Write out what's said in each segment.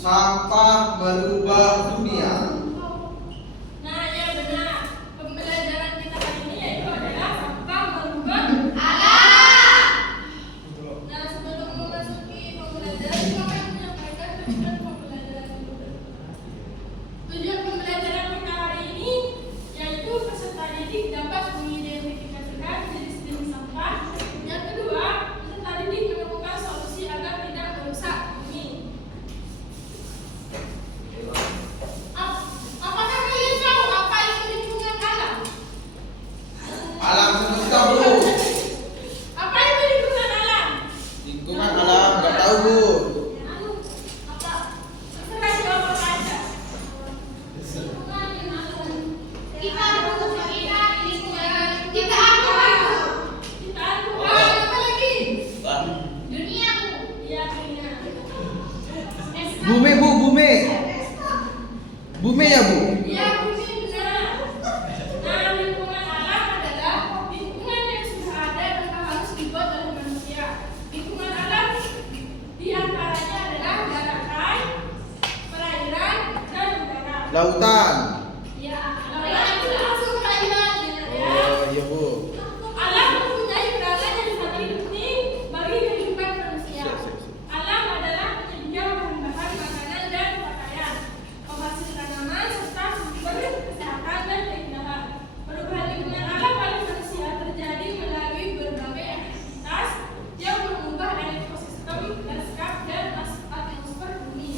Sampah merubah dunia. Nah, ya benar. Pembelajaran kita hari ini yaitu adalah sampah merubah alam. Nah, sebelum memasuki pembelajaran, kita akan menyampaikan tujuan pembelajaran dulu. Tujuan pembelajaran kita hari ini yaitu peserta didik dapat mengidentifikasikan jenis-jenis sampah. Yang kedua, peserta didik menemukan solusi agar tidak merusak bumi. Apakah kalian tahu apa itu lingkungan alam? Alam semesta, Bu. Apa itu lingkungan alam? Lingkungan alam nggak tahu, Bu. Apa? Terserah jawab apa aja. Kita harus mengingat lingkungan kita aku. Kita apa lagi? Dunia Bu. Iya, dunia. Bumi, Bu, bumi. Bumi ya, Bu. Iya, bumi benar. Nah, lingkungan alam adalah lingkungan yang sudah ada dan tak harus dibuat oleh manusia. Lingkungan alam diantaranya adalah daratan, perairan, dan udara. Lautan. Ya, lautan itu langsung perairan, ya. Oh, iya, Bu. Alam mempunyai peranan yang sangat penting bagi kehidupan manusia. Alam adalah penyedia bahan-bahan makanan dan pakaian, penghasil tanaman serta sumber kesehatan dan keindahan. Perubahan lingkungan alam pada manusia terjadi melalui berbagai aktivitas yang mengubah ekosistem, lanskap, dan atmosfer bumi.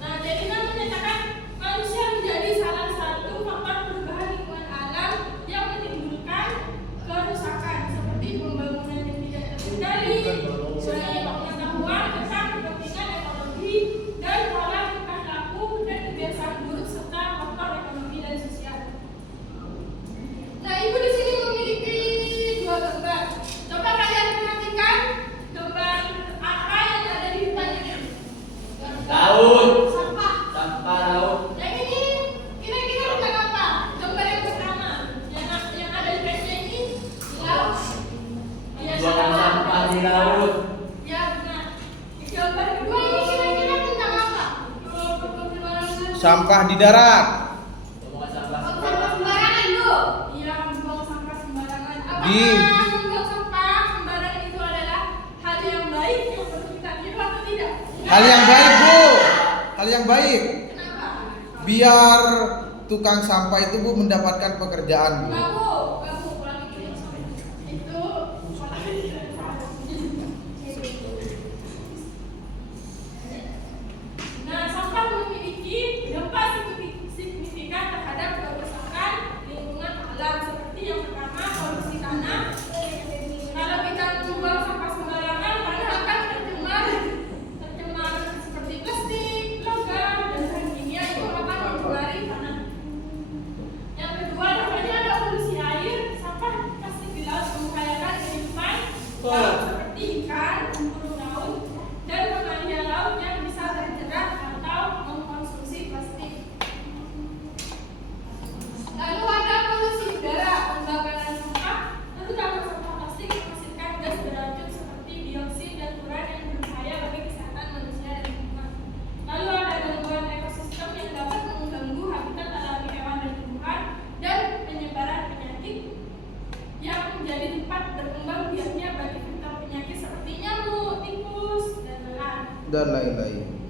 Nah, Delina menyatakan manusia menjadi salah satu faktor perubahan lingkungan alam yang menimbulkan kerusakan seperti pembangunan yang tidak terkendali, kurangnya pengetahuan tentang kepentingan ekologi, dan pola tingkah laku dan kebiasaan buruk serta faktor ekonomi dan sosial. Nah, Ibu di sini memiliki dua gambar. Coba kalian perhatikan gambar apa yang ada di depan ini. Laut. Sampah. Sampah laut. Yang ini kira-kira tentang apa? Gambar yang pertama yang ada di page ini laut. Ya, Buang sampah di laut. Ya, benar. Gambar kedua ini kira-kira tentang apa? Sampah di darat. Buang sampah Buang sampah sembarangan Bu. Iya, membuang sampah sembarangan. Apakah Di- membuang sampah sembarangan itu adalah hal yang baik yang perlu kita tiru atau tidak? Hal yang baik, Bu. Hal yang baik. Kenapa? Biar tukang sampah itu, Bu, mendapatkan pekerjaan, Bu. Kamu kurang itu. Nah, sampah memiliki dampak signifikan terhadap kerusakan lingkungan alam seperti yang pertama polusi tanah. Kalau kita membuang sampah sembarangan, tanah akan tercemar seperti plastik, logam, dan bahan kimia itu akan mencemari tanah. Yang kedua, namanya ada polusi air. Sampah plastik di laut membahayakan kehidupan laut seperti ikan, burung laut, dan mamalia laut yang bisa terjerat atau mengkonsumsi plastik. Lalu ada polusi udara. Pembakaran sampah, terutama sampah plastik, menghasilkan gas beracun seperti dioksin dan furan yang berbahaya bagi kesehatan manusia dan lingkungan. Lalu ada gangguan ekosistem yang dapat mengganggu habitat alami hewan dan tumbuhan dan penyebaran penyakit yang menjadi tempat berkembang biaknya bagi faktor penyakit seperti nyamuk, tikus, dan lain-lain. Dan lain-lain.